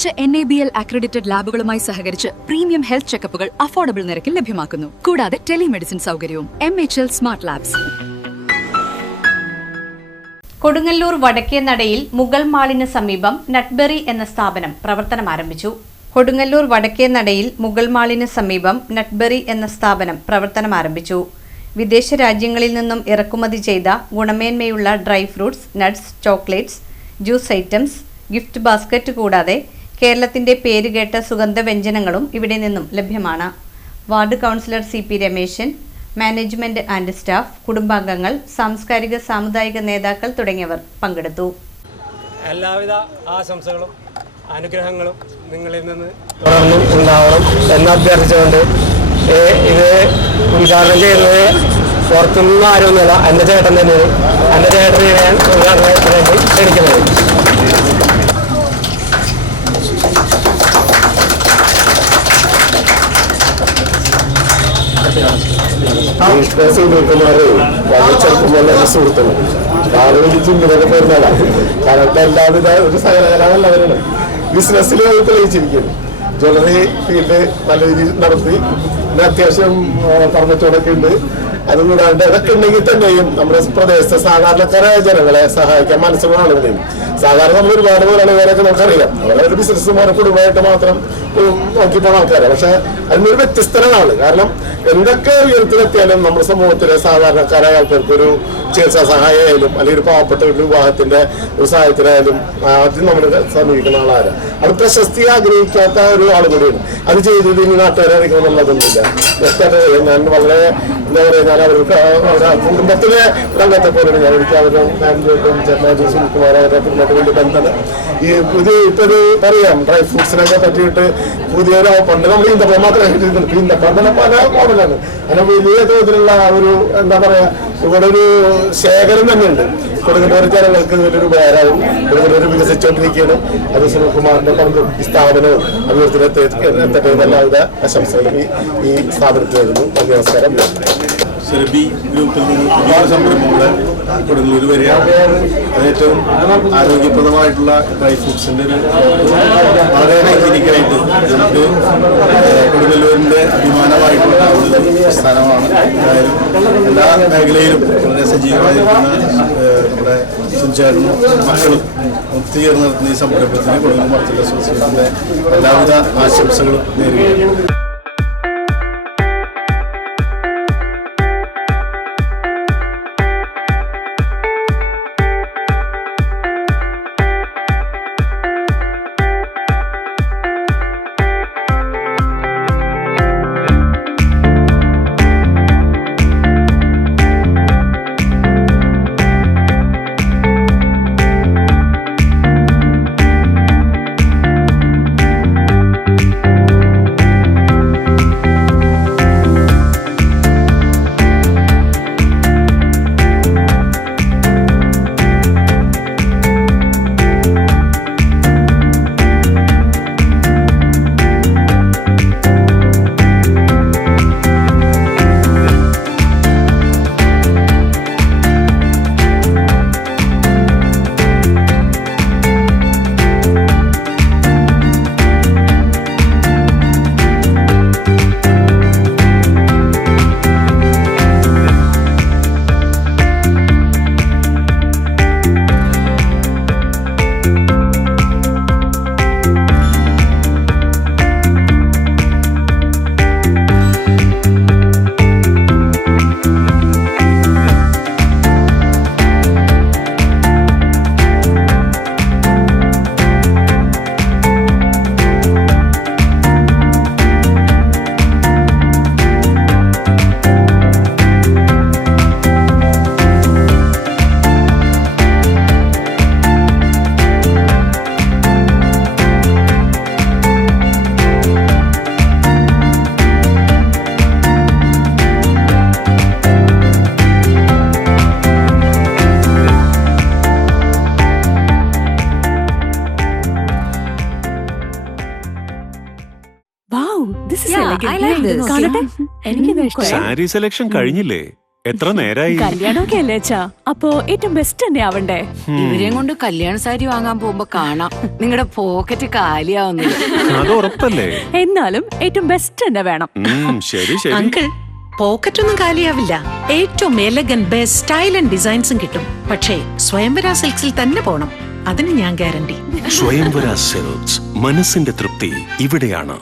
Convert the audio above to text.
മികച്ച NABL accredited ലാബുകളുമായി സഹകരിച്ച് premium health ചെക്കപ്പുകൾ affordable നിരക്കിൽ ലഭ്യമാക്കുന്നു. കൂടാതെ ടെലിമെഡിസിൻ സൗകര്യവും. MHL smart labs. കൊടുങ്ങല്ലൂർ വടക്കേനടയിൽ മുഗൾ മാളിന് സമീപം നട്ട്ബെറി എന്ന സ്ഥാപനം പ്രവർത്തനമാരംഭിച്ചു. കൊടുങ്ങല്ലൂർ വടക്കേനടയിൽ മുഗൾ മാളിന് സമീപം നട്ട്ബെറി എന്ന സ്ഥാപനം പ്രവർത്തനമാരംഭിച്ചു. വിദേശ രാജ്യങ്ങളിൽ നിന്നും ഇറക്കുമതി ചെയ്ത ഗുണമേന്മയുള്ള dry fruits, nuts, chocolates, juice items, gift basket കൂടാതെ കേരളത്തിന്റെ പേരുകേട്ട സുഗന്ധവ്യഞ്ജനങ്ങളും ഇവിടെ നിന്നും ലഭ്യമാണ്. Ward councillor CP Rameshan, management and staff, കുടുംബാംഗങ്ങൾ, സാംസ്കാരിക സാമുദായിക നേതാക്കൾ തുടങ്ങിയവർ പങ്കെടുത്തു. എല്ലാവിധ ആശംസകളും അനുഗ്രഹങ്ങളും നിങ്ങളിൽ നിന്ന് തുടർന്നും ഉണ്ടാവണം എന്ന് അഭ്യർത്ഥിച്ചുകൊണ്ട് ഇത് ഉദ്ഘാടനം ചെയ്യുന്നത് പുറത്തുനിന്നും ആരുമൊന്നുമല്ല, എൻ്റെ ചേട്ടൻ തന്നെയാണ്. എൻ്റെ ചേട്ടനെ ഞാൻ ഉദ്ഘാടനത്തിലേക്ക് ക്ഷണിക്കുന്നത്. സുഹൃത്തുമാരെ വളരെ ചെറുപ്പമല്ല സുഹൃത്തുക്കൾ ആളുകൾ ചിന്തകളൊക്കെ പോരുന്നതാണ്. കാരണം എല്ലാവിധ ഒരു സകലകലാവല്ലവരാണ്. ബിസിനസ്സിൽ തെളിയിച്ചിരിക്കുന്നു. ജ്വല്ലറി ഫീൽഡ് നല്ല രീതിയിൽ നടത്തി. പിന്നെ അത്യാവശ്യം പറമ്പച്ചോടൊക്കെ ഉണ്ട്. അതുകൂടാണ്ട് അതൊക്കെ ഉണ്ടെങ്കിൽ തന്നെയും നമ്മുടെ പ്രദേശത്തെ സാധാരണക്കാരായ ജനങ്ങളെ സഹായിക്കാൻ മനസ്സുള്ള ആളുകളാണ്. സാധാരണ നമ്മൾ ഒരുപാട് മുതലാളിമാരൊക്കെ നമുക്കറിയാം. അവരൊരു ബിസിനസ്സുമാരെ കുടുംബമായിട്ട് മാത്രം നോക്കി പോകുന്ന ആൾക്കാരാണ്. പക്ഷെ അതിനൊരു വ്യത്യസ്തരാണ്. കാരണം എന്തൊക്കെ ഉയരത്തിലെത്തിയാലും നമ്മുടെ സമൂഹത്തിലെ സാധാരണക്കാരായ ആൾക്കാർക്ക് ഒരു ചികിത്സാ സഹായമായാലും അല്ലെങ്കിൽ ഒരു പാവപ്പെട്ട ഒരു വിവാഹത്തിന്റെ ഒരു സഹായത്തിനായാലും ആദ്യം നമ്മൾ സമീപിക്കുന്ന ആളാണ്. അത് പ്രശസ്തി ആഗ്രഹിക്കാത്ത ഒരു ആൾ കൂടിയാണ്. അത് ചെയ്തത് ഇനി നാട്ടുകാരെ അറിയിക്കണമെന്നുള്ളതൊന്നുമില്ല. ഞാൻ വളരെ എന്താ പറയുക, ഞാൻ അവർക്ക് കുടുംബത്തിലെ രംഗത്തെ പോലെയാണ്. ഞാൻ എനിക്ക് അവരുടെ ഫാമിലിയായിട്ടും സുനിൽകുമാർ അവരുടെ കുടുംബത്തെ വലിയ ബന്ധമാണ്. ഈ ഇത് ഇപ്പൊ പറയാം ഡ്രൈ ഫ്രൂട്ട്സിനൊക്കെ പറ്റിയിട്ട് പുതിയൊരു പണ്ട് നമ്മൾ ഈന്തപ്പഴം മാത്രമേ കിട്ടിയിട്ടുണ്ട്. ഈന്തപ്പഴം തന്നെ പല മോഡലാണ്. അങ്ങനെ വലിയ തോതിലുള്ള ഒരു എന്താ പറയാ ഇവിടെ ഒരു ശേഖരം തന്നെയുണ്ട്. കൊടുങ്ങല്ലൂർ ജനങ്ങൾക്ക് വലിയൊരു ഉപകാരവും കൊടുങ്ങല്ലൂർ വികസിച്ചുകൊണ്ടിരിക്കുകയാണ്. അത് സുനിൽകുമാറിന്റെ പങ്കും ഈ സ്ഥാപനവും അഭിവൃദ്ധിയിലെത്തട്ടെ എല്ലാവിധ ആശംസകളും ഈ സ്ഥാപനത്തിലായിരുന്നു. നമസ്കാരം. സെർബി ഗ്രൂപ്പിൽ നിന്ന് പുതിയൊരു സംരംഭങ്ങൾ കൊടുങ്ങല്ലൂർ വരികയാണ്. അത് ഏറ്റവും ആരോഗ്യപ്രദമായിട്ടുള്ള ഡ്രൈ ഫ്രൂട്ട്സിൻ്റെ ഒരു വളരെ ഹൈജീനിക്കായിട്ട് നമുക്ക് കൊടുങ്ങല്ലൂരിൻ്റെ അഭിമാനമായിട്ടുള്ള ഒരു സ്ഥാനമാണ്. എല്ലാ മേഖലയിലും വളരെ സജീവമായിരിക്കുന്ന നമ്മുടെ സുനിച്ചേട്ടനും മക്കളും ഒത്തുചേർന്ന് നടത്തുന്ന ഈ സംരംഭത്തിന് കൊടുങ്ങല്ലൂർ മർച്ചൻ്റ് അസോസിയേഷൻ്റെ എല്ലാവിധ ആശംസകളും നേരുകയാണ്. സാരി സെലക്ഷൻ കഴിഞ്ഞില്ലേ? എത്ര നേരായി? കല്യാണമൊക്കെ അല്ലേ അച്ഛാ, അപ്പോ ഏറ്റവും ബെസ്റ്റ് തന്നെ ആവണ്ടേ? ഇവരെയും കൊണ്ട് കല്യാണ സാരി വാങ്ങാൻ പോകുമ്പോ കാണാം നിങ്ങളുടെ പോക്കറ്റ് കാലിയാവുന്നത്. അത് ഉറപ്പല്ലേ? എന്നാലും ഏറ്റവും ബെസ്റ്റ് തന്നെ വേണം. ശരി ശരി. അങ്കിൾ, പോക്കറ്റ് ഒന്നും കാലിയാവില്ല. ഏറ്റവും എലഗൻ ബെസ്റ്റ് സ്റ്റൈൽ ആൻഡ് ഡിസൈൻസും കിട്ടും. പക്ഷേ സ്വയംവര സിൽക്സിൽ തന്നെ പോണം, അതിന് ഞാൻ ഗ്യാരണ്ടി. സ്വയംവര സിൽക്സ്, മനസ്സിന്റെ തൃപ്തി ഇവിടെയാണ്.